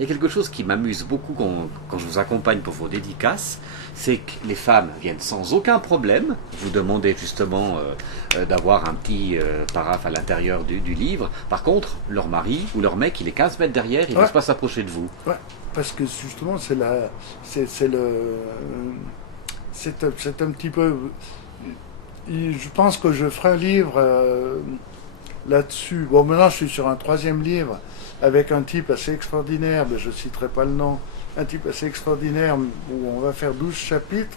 Il y a quelque chose qui m'amuse beaucoup quand je vous accompagne pour vos dédicaces, c'est que les femmes viennent sans aucun problème, vous demandez justement d'avoir un petit paraphe à l'intérieur du livre. Par contre, leur mari ou leur mec, il est 15 mètres derrière, il n'ose pas s'approcher de vous. Ouais, parce que justement, c'est un petit peu... Je pense que je ferai un livre là-dessus. Bon, maintenant, je suis sur un 3e livre avec un type assez extraordinaire, mais je ne citerai pas le nom, un type assez extraordinaire où on va faire 12 chapitres,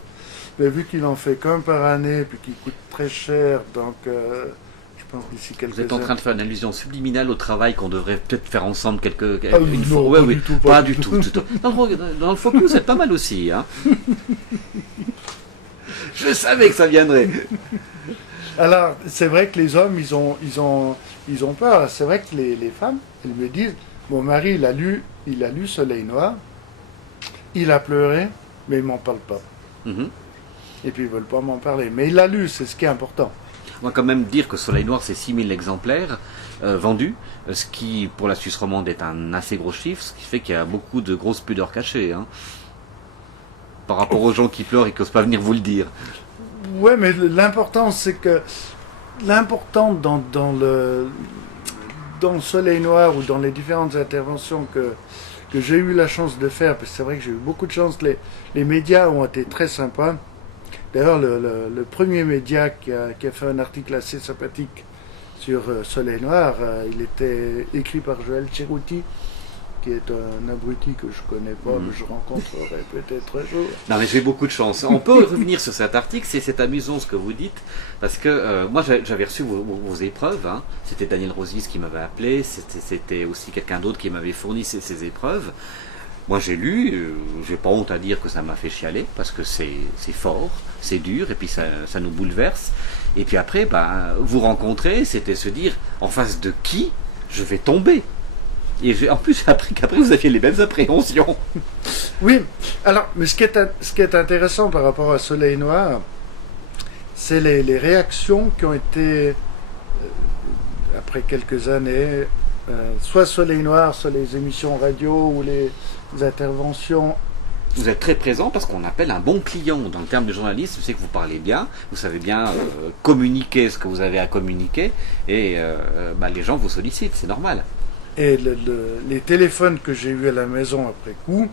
mais vu qu'il en fait qu'un par année, puis qu'il coûte très cher, donc je pense d'ici quelques années... Vous êtes en train de faire une allusion subliminale au travail qu'on devrait peut-être faire ensemble une fois. Ouais, oui, pas du tout. Dans le focus, vous êtes pas mal aussi. Hein. Je savais que ça viendrait. Alors, c'est vrai que les hommes, ils ont peur. C'est vrai que les femmes, elles me disent, mon mari, il a lu Soleil Noir, il a pleuré, mais il m'en parle pas. Et puis, ils veulent pas m'en parler. Mais il l'a lu, c'est ce qui est important. On va quand même dire que Soleil Noir, c'est 6000 exemplaires vendus, ce qui, pour la Suisse romande, est un assez gros chiffre, ce qui fait qu'il y a beaucoup de grosses pudeurs cachées. Hein, par rapport aux gens qui pleurent et qui n'osent pas venir vous le dire. Ouais, mais l'important, c'est que l'important dans le Soleil Noir ou dans les différentes interventions que j'ai eu la chance de faire, parce que c'est vrai que j'ai eu beaucoup de chance, les médias ont été très sympas. D'ailleurs, le premier média qui a fait un article assez sympathique sur Soleil Noir, il était écrit par Joël Ceruti, qui est un abruti que je connais pas, mais je rencontrerai peut-être un jour. Non, mais j'ai beaucoup de chance. On peut revenir sur cet article, c'est amusant ce que vous dites, parce que moi j'avais reçu vos épreuves, hein. C'était Daniel Rosis qui m'avait appelé, c'était aussi quelqu'un d'autre qui m'avait fourni ces épreuves. Moi j'ai lu, j'ai pas honte à dire que ça m'a fait chialer, parce que c'est fort, c'est dur, et puis ça nous bouleverse. Et puis après, vous rencontrer, c'était se dire, en face de qui je vais tomber. Et en plus, j'ai appris qu'après, vous aviez les mêmes appréhensions. Oui, alors, mais ce qui est intéressant par rapport à Soleil Noir, c'est les réactions qui ont été, après quelques années, soit Soleil Noir, soit les émissions radio ou les interventions. Vous êtes très présent parce qu'on appelle un bon client. Dans le terme de journaliste, je sais que vous parlez bien, vous savez bien communiquer ce que vous avez à communiquer, et les gens vous sollicitent, c'est normal. Et les téléphones que j'ai eus à la maison après coup,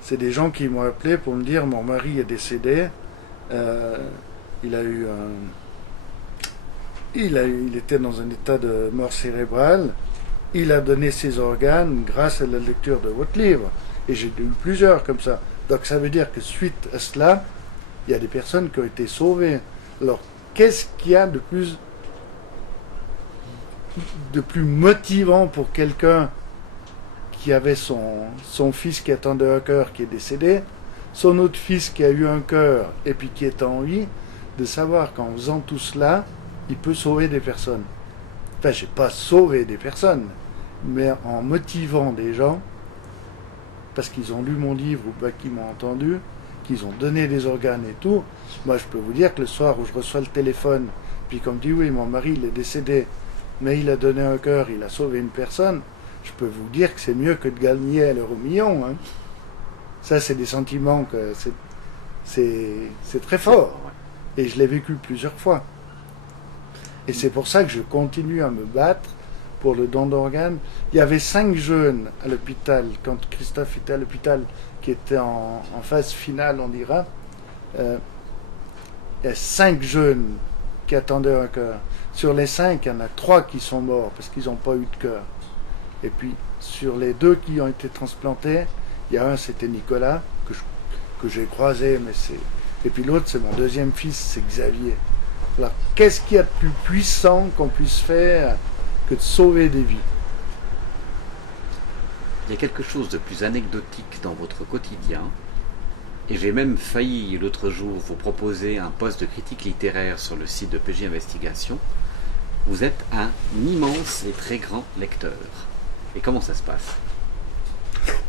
c'est des gens qui m'ont appelé pour me dire mon mari est décédé, il était dans un état de mort cérébrale, il a donné ses organes grâce à la lecture de votre livre. Et j'ai eu plusieurs comme ça. Donc ça veut dire que suite à cela, il y a des personnes qui ont été sauvées. Alors qu'est-ce qu'il y a de plus motivant pour quelqu'un qui avait son fils qui attendait un cœur qui est décédé, son autre fils qui a eu un cœur et puis qui est en vie, de savoir qu'en faisant tout cela, il peut sauver des personnes. Enfin, j'ai pas sauvé des personnes, mais en motivant des gens, parce qu'ils ont lu mon livre ou qu'ils m'ont entendu, qu'ils ont donné des organes et tout, moi je peux vous dire que le soir où je reçois le téléphone, puis qu'on me dit oui, mon mari il est décédé, mais il a donné un cœur, il a sauvé une personne, je peux vous dire que c'est mieux que de gagner à l'euro million. Hein. Ça, c'est des sentiments que c'est très fort. Et je l'ai vécu plusieurs fois. Et c'est pour ça que je continue à me battre pour le don d'organes. Il y avait 5 jeunes à l'hôpital, quand Christophe était à l'hôpital, qui étaient en phase finale, on dira. Il y a 5 jeunes qui attendaient un cœur. Sur les 5, il y en a 3 qui sont morts parce qu'ils n'ont pas eu de cœur. Et puis, sur les 2 qui ont été transplantés, il y a un, c'était Nicolas, que j'ai croisé, mais c'est... Et puis l'autre, c'est mon deuxième fils, c'est Xavier. Alors, qu'est-ce qu'il y a de plus puissant qu'on puisse faire que de sauver des vies? Il y a quelque chose de plus anecdotique dans votre quotidien, et j'ai même failli l'autre jour vous proposer un poste de critique littéraire sur le site de PJ Investigation. Vous êtes un immense et très grand lecteur. Et comment ça se passe?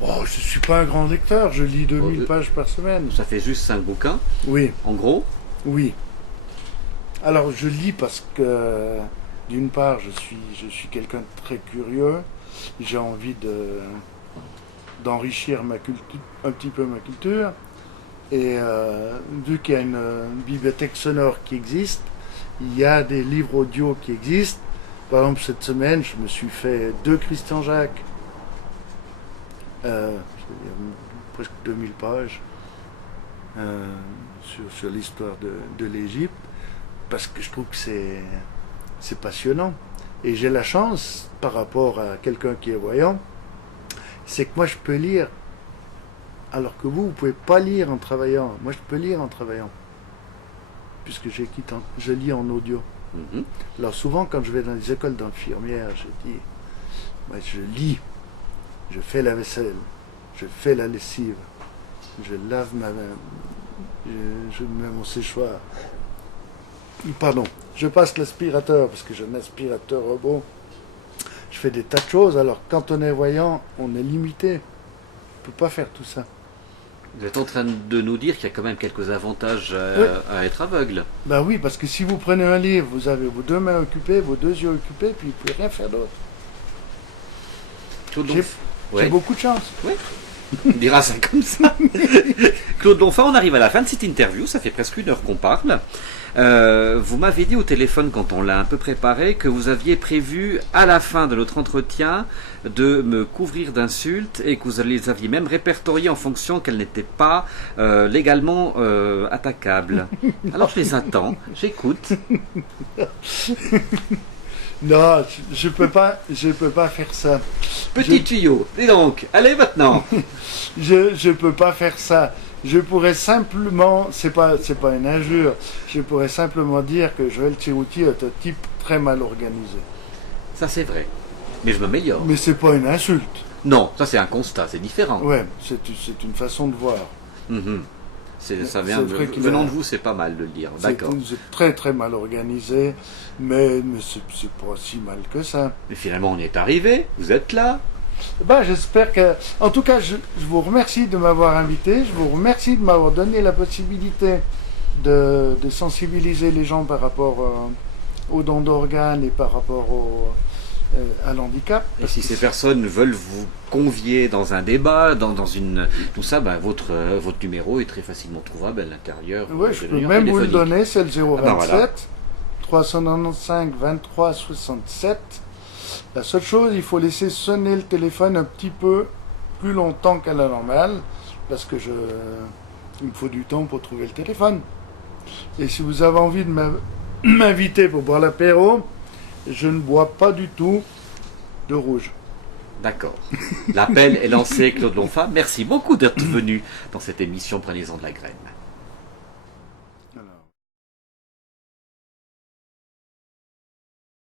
Oh, je ne suis pas un grand lecteur, je lis 2000 pages par semaine. Ça fait juste 5 bouquins? Oui. En gros? Oui. Alors je lis parce que, d'une part, je suis quelqu'un de très curieux, j'ai envie d'enrichir un petit peu ma culture. Et vu qu'il y a une bibliothèque sonore qui existe, il y a des livres audio qui existent. Par exemple, cette semaine, je me suis fait 2 Christian Jacques, il y a presque 2000 pages sur l'histoire de l'Égypte, parce que je trouve que c'est passionnant. Et j'ai la chance, par rapport à quelqu'un qui est voyant, c'est que moi je peux lire, alors que vous ne pouvez pas lire en travaillant. Moi je peux lire en travaillant, puisque je lis en audio. Mhm. Alors souvent quand je vais dans les écoles d'infirmières, je dis, moi je lis, je fais la vaisselle, je fais la lessive, je lave ma main, je mets mon séchoir. Pardon, je passe l'aspirateur parce que j'ai un aspirateur robot. Je fais des tas de choses. Alors quand on est voyant, on est limité. On ne peut pas faire tout ça. Vous êtes en train de nous dire qu'il y a quand même quelques avantages Oui. à être aveugle. Ben oui, parce que si vous prenez un livre, vous avez vos 2 mains occupées, vos 2 yeux occupés, puis vous ne pouvez rien faire d'autre. Claude J'ai Lonf- Ouais. beaucoup de chance. On dira ça comme ça. Claude Lonfat, on arrive à la fin de cette interview, ça fait presque 1 heure qu'on parle. Vous m'avez dit au téléphone, quand on l'a un peu préparé, que vous aviez prévu à la fin de notre entretien de me couvrir d'insultes et que vous les aviez même répertoriées en fonction qu'elles n'étaient pas légalement attaquables. Alors je les attends, j'écoute. Non, je peux pas faire ça. Petit tuyau, et donc, allez maintenant. Je peux pas faire ça. Je pourrais simplement, c'est pas une injure, je pourrais simplement dire que Joël Tchirouti est un type très mal organisé. Ça c'est vrai, mais je m'améliore. Mais c'est pas une insulte. Non, ça c'est un constat, c'est différent. Ouais, c'est une façon de voir. Mhm. Ça vient C'est vrai qu'il venant a- de vous, c'est pas mal de le dire. D'accord. C'est très très mal organisé, mais c'est pas si mal que ça. Mais finalement, on y est arrivé. Vous êtes là. Ben, j'espère que... En tout cas, je vous remercie de m'avoir invité, je vous remercie de m'avoir donné la possibilité de sensibiliser les gens par rapport aux dons d'organes et par rapport à l'handicap. Et si ces personnes veulent vous convier dans un débat, dans tout ça, ben, votre numéro est très facilement trouvable à l'intérieur. Oui, de je peux l'union même vous le téléphonique. donner, c'est le 027 Ah ben voilà. 395 23 67. La seule chose, il faut laisser sonner le téléphone un petit peu plus longtemps qu'à la normale, parce que il me faut du temps pour trouver le téléphone. Et si vous avez envie de m'inviter pour boire l'apéro, je ne bois pas du tout de rouge. D'accord. L'appel est lancé, Claude Lonfat. Merci beaucoup d'être venu dans cette émission Prenez-en de la graine.